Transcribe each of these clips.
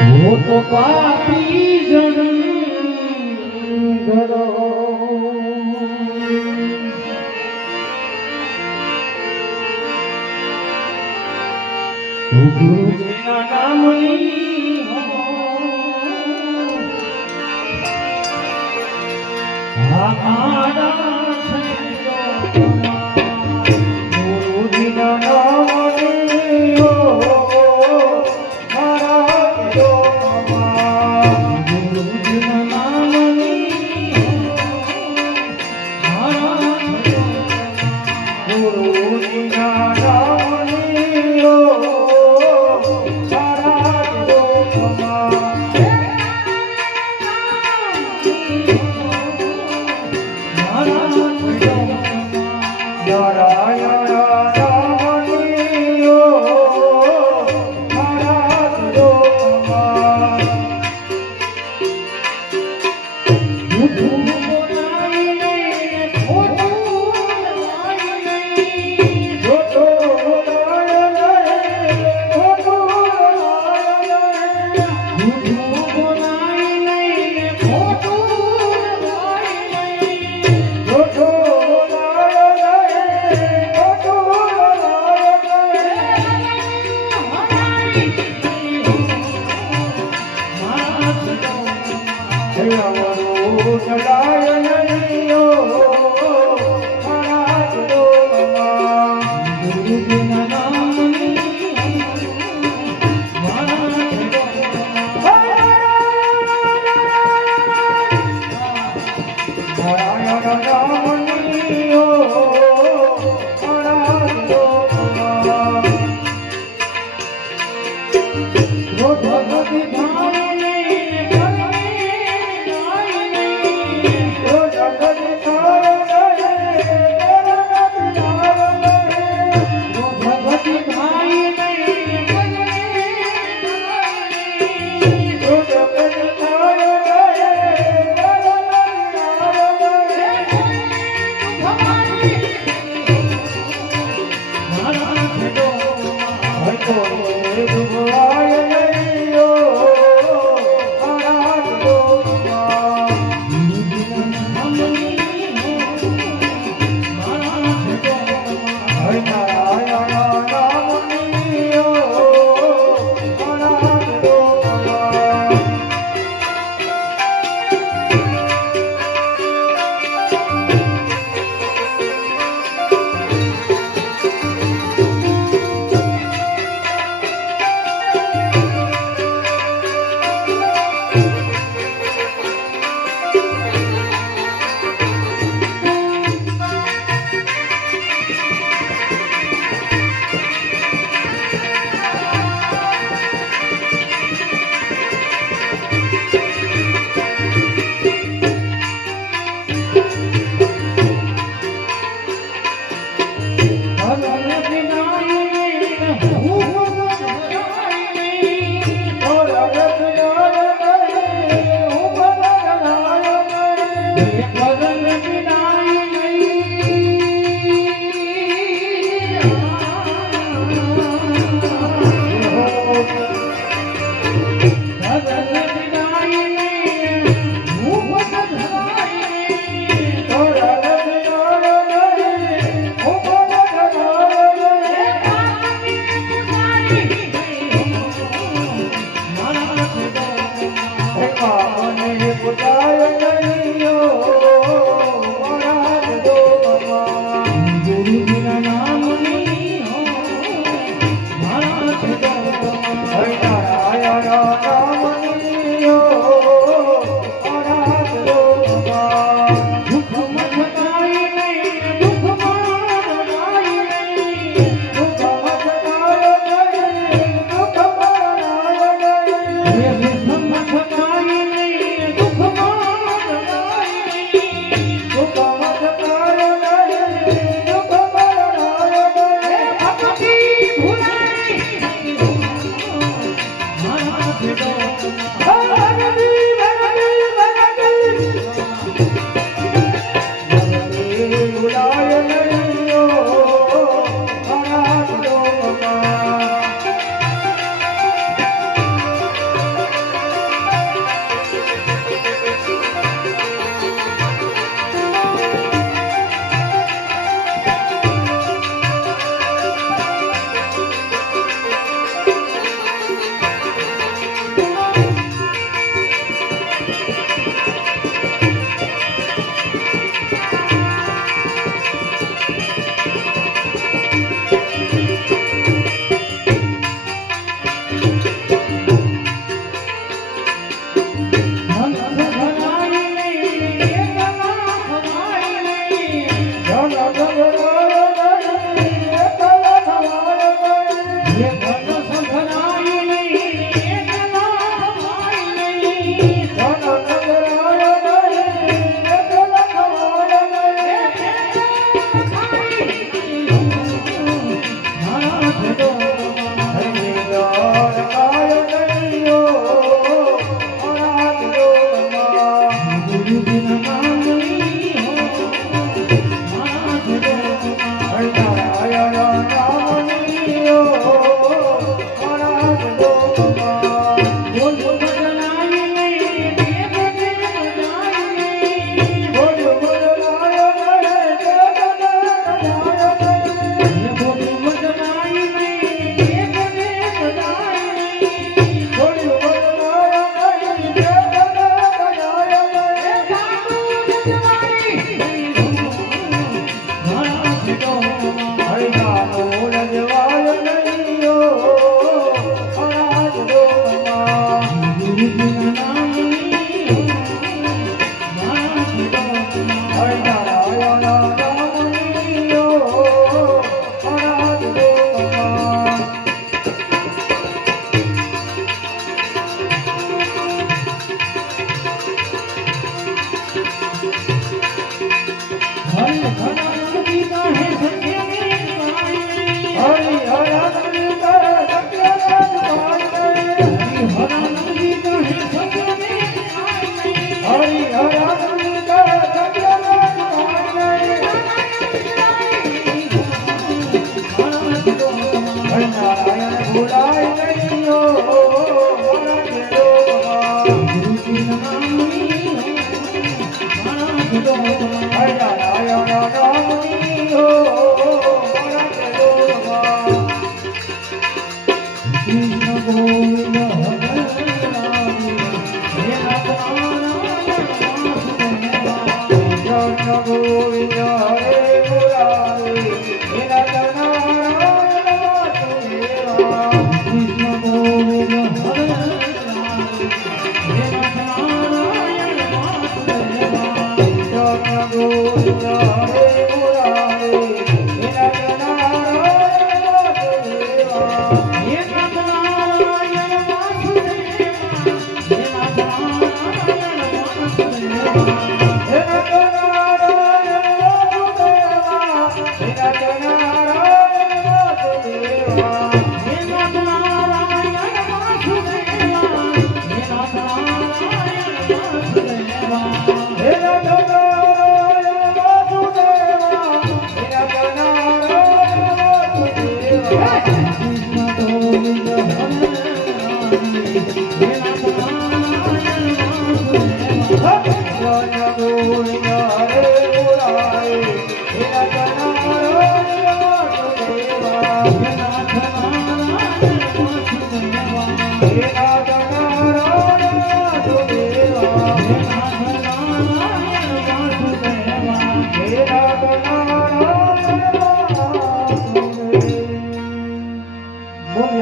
वो तो पापी जन करो गुरु जी ना नाम हमारा गुरु जी ना नाम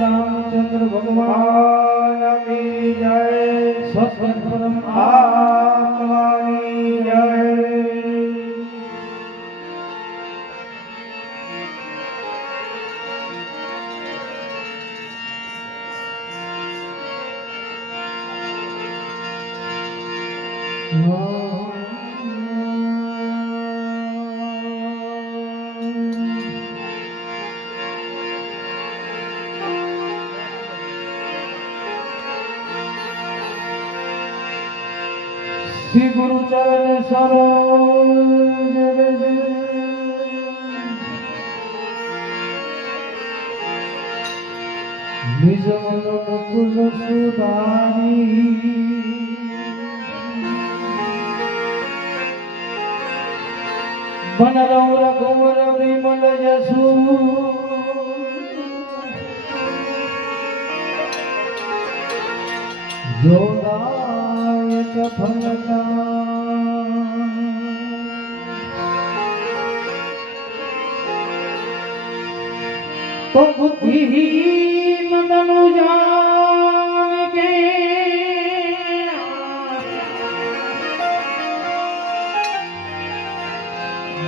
રામચંદ્ર ભગવાન કી જય, સદગુરુ આત્માની જય. શ્રી ગુરુ ચરણ સરોજ રજ, નિજ મન મુકુલ સુધારી, બન રહું રઘુવર વિમલ જસુ, જોદાયક ફલદાન. તો બુદ્ધિહીન તનુ જાન કે,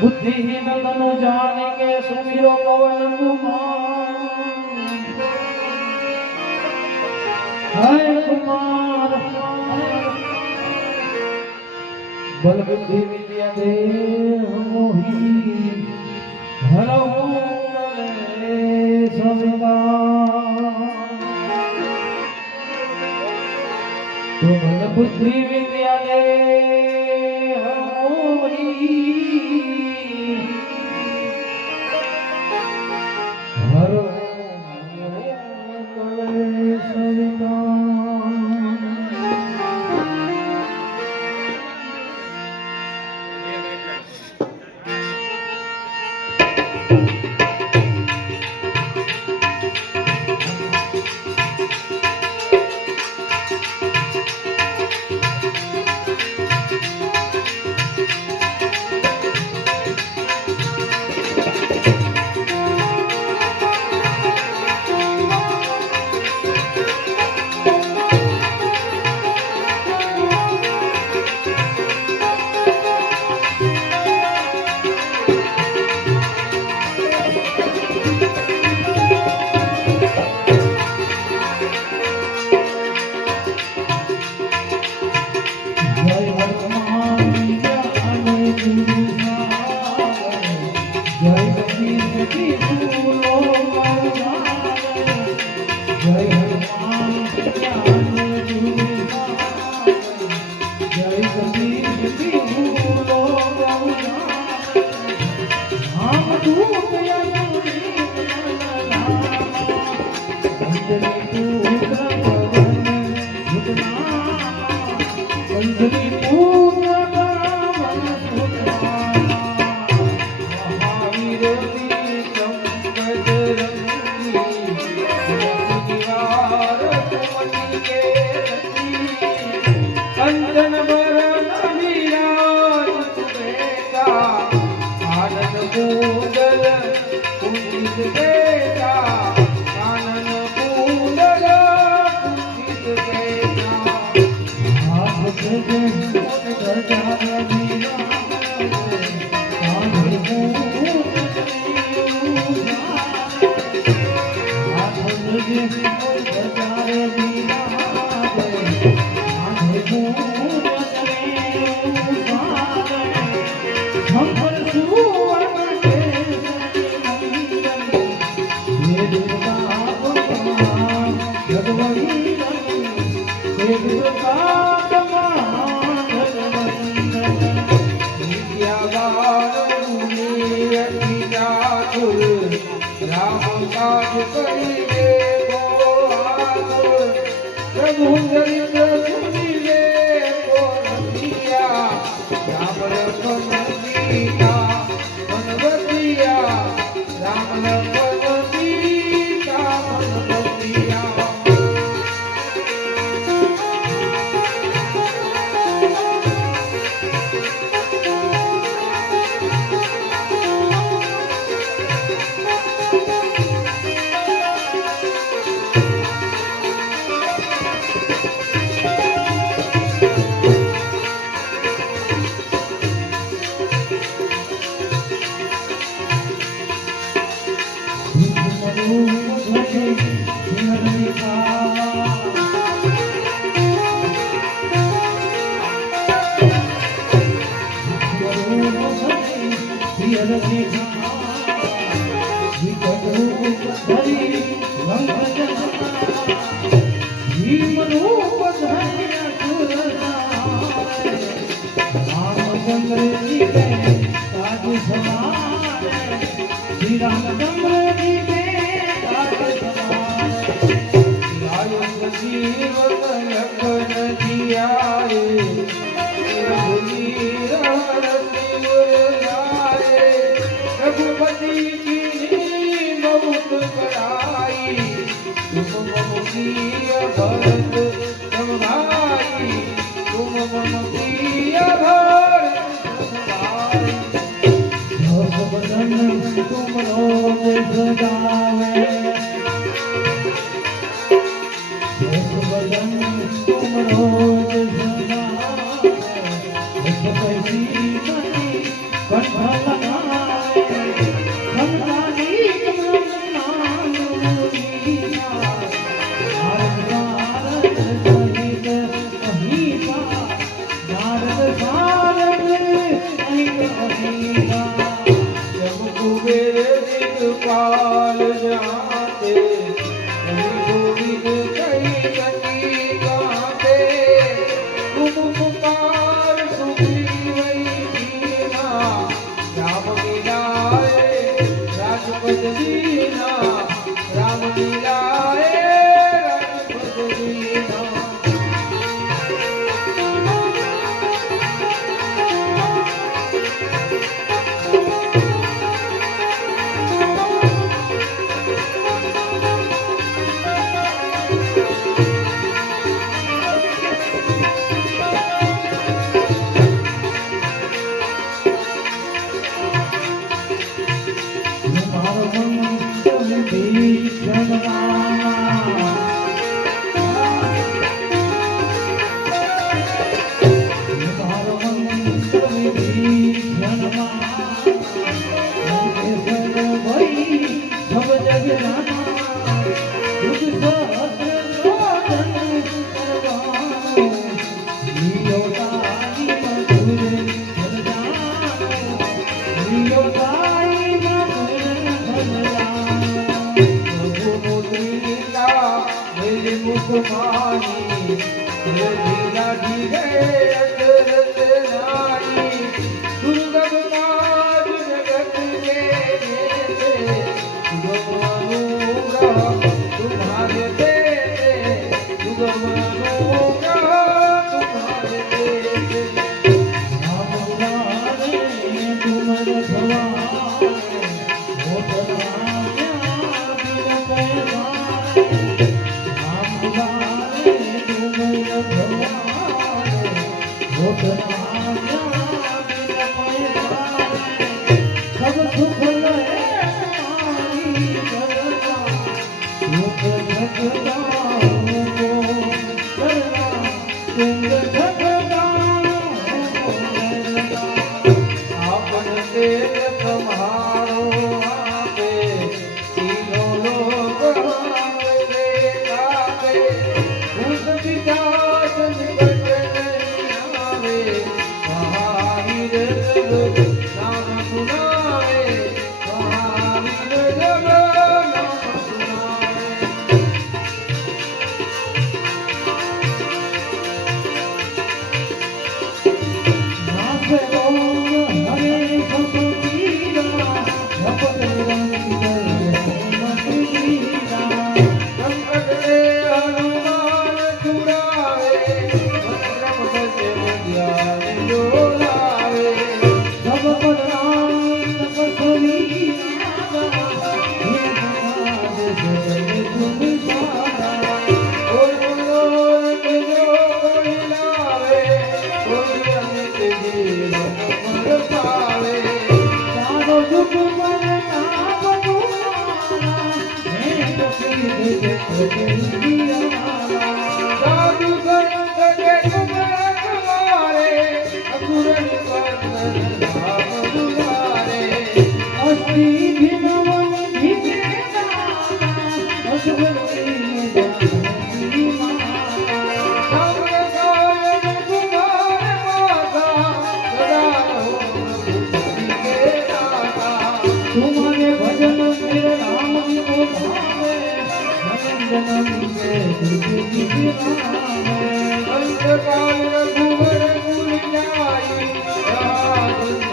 બુદ્ધિહીન તનુ જાન કે સુમિરો પવન કુમાર. હે કુમાર બલ બુદ્ધિ વિદ્યા દેહ મોહી, હરહુ તો બલ બુદ્ધિ વિદ્યા દેહ મોહી, હરહુ કલેશ. એક પ્રતાપ મહાનંદન વિદ્યાવાન મુનિ અતિ ચાતુર રામ કાજ કરીને કો આતુર પ્રભુ ચરિત્ર સુનિલે કો રસિયા રામ લખન સીતા વનવસિયા રામ લખન સીતા વનવસિયા श्री रामचंद्र जी के काज समारे लायक जीवन लखन जियाए रघुवीर हरषि उर लाए रघुपति की बहुत बड़ाई तुम मम प्रिय भरत सम भाई तुम मम प्रिय भरत सम भाई बदन तुम रोज सजावे बदन तुम रोज सजावे कैसी मनी कंठ लगावे संतानी नाम मुनीना नारद सहित अहिता नारद सारद सहित अहिता कुबेर दिगपाल जाते गोविंद कई कटी गाते तुम पुकार सुग्रीवई दीना राम मिलाए राजपद दीना राम मिलाए राजपद दीना मुखमानी धीरा धीरे अचरत नारी दुर्गम काज जगत में सुगम अनुग्रह तुम्हारे देते सुगम अनुग्रह तुम्हारे देते तुम रखवा सब सुख आपन तेज तुम्हारो आपे तीनों लोग आपे आपे उस विचार निकट नहीं आवे महावीर जग नाम सुनावे महावीर जग नाम सुनावे જોડાવે सब बदनाम सब सभी नारा हे समाज सदने तुम सारा કોઈ રોગ જો કોઈ લાવે કોઈ અમિત જીવન મરસાવે सारो दुख मन नाम तुम्हारा हे कबीर जगत સાધુ સંત કે તમારે અસુરન વર્તન ધામ દુલારે अष्टी भिनवन भिनेना अष्टवती जानकी माता સમ્રસાયન કુમાર માતા સદા રહો પ્રભુ કે દાતા तुम्हारे भजन मेरे राम जी को भावे जन्म के दुख बिरावे અંતકાલ રઘુવર ગુર ન્યાયી રાજદ્વાર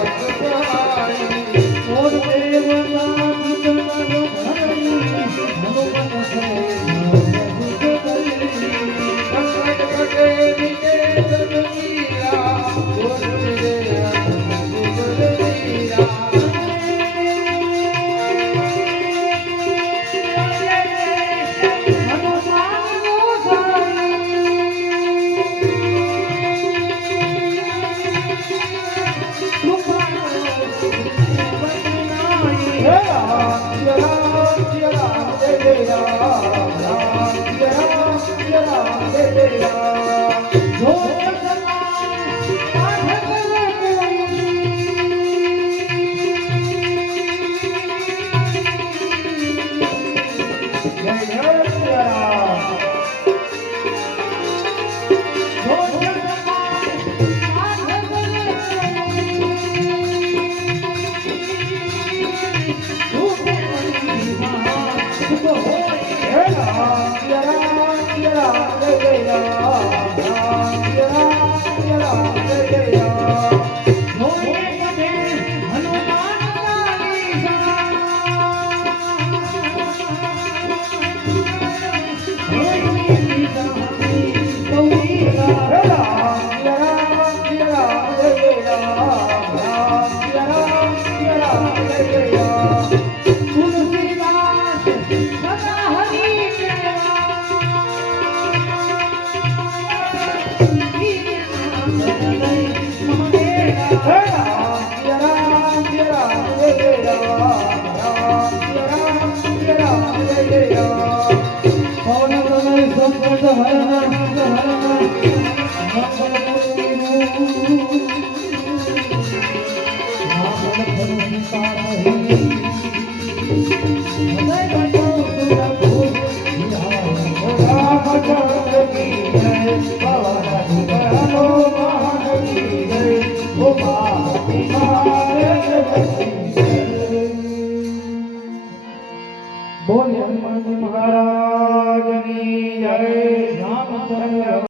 ભક્ત સહાય और देवता जितना भरई हनुमत से दुख करी સંકટ કટે નિકેત મીરા ગોર રે અંત મીરા बोले हनुमान जी महाराज की जय। रामचंद्र